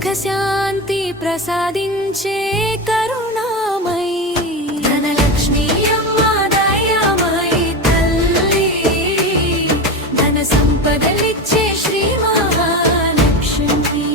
సుఖశాంతి ప్రసాదించే కరుణామయి ధనలక్ష్మి అమ్మ దయామయి తల్లి ధన సంపదలిచ్చే శ్రీ మహాలక్ష్మి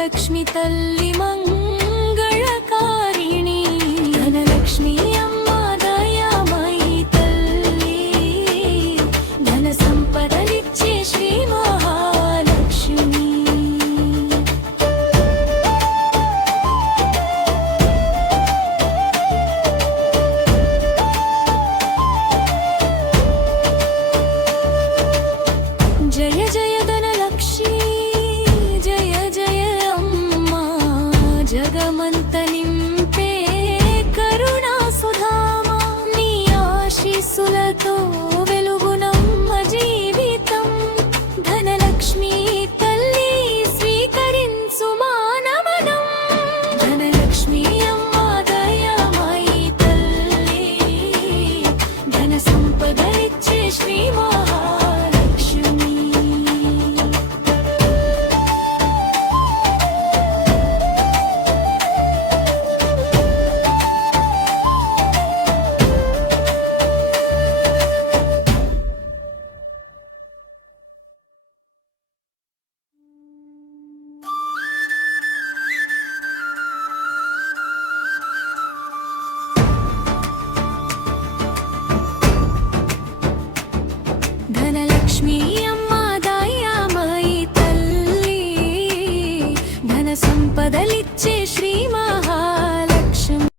లక్ష్మి తల్లి మంగళకారిణి ధనలక్ష్మి అమ్మ దయామయి తల్లి ధన సంపదలిచ్చే శ్రీ మహాలక్ష్మి జయ జయ ధనలక్ష్మి జగమంత నింపే కరుణా సుధామా నీ ఆశీస్సులతో వెలుగునమ్మ జీవితం ధనలక్ష్మి తల్లి స్వీకరించు మానవనం ధనలక్ష్మి అమ్మ దయామయి తల్లి ధన సంపదలిచ్చే శ్రీ ధనలక్ష్మి అమ్మ దయామయి తల్లి ధన సంపదలిచ్చే శ్రీ